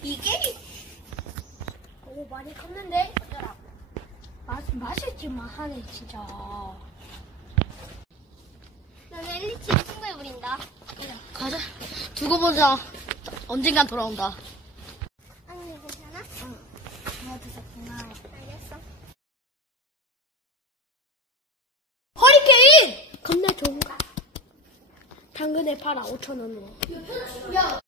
이게 오 많이 컸는데 어쩌라. 맛있지만 하네 진짜. 난 엘리치 친구에 부린다. 가자. 두고 보자. 언젠간 돌아온다. 언니 괜찮아? 응. 도와주셨구나. 알겠어. 허리케인! 겁나 좋은가? 당근에 팔아 5,000원으로. 야,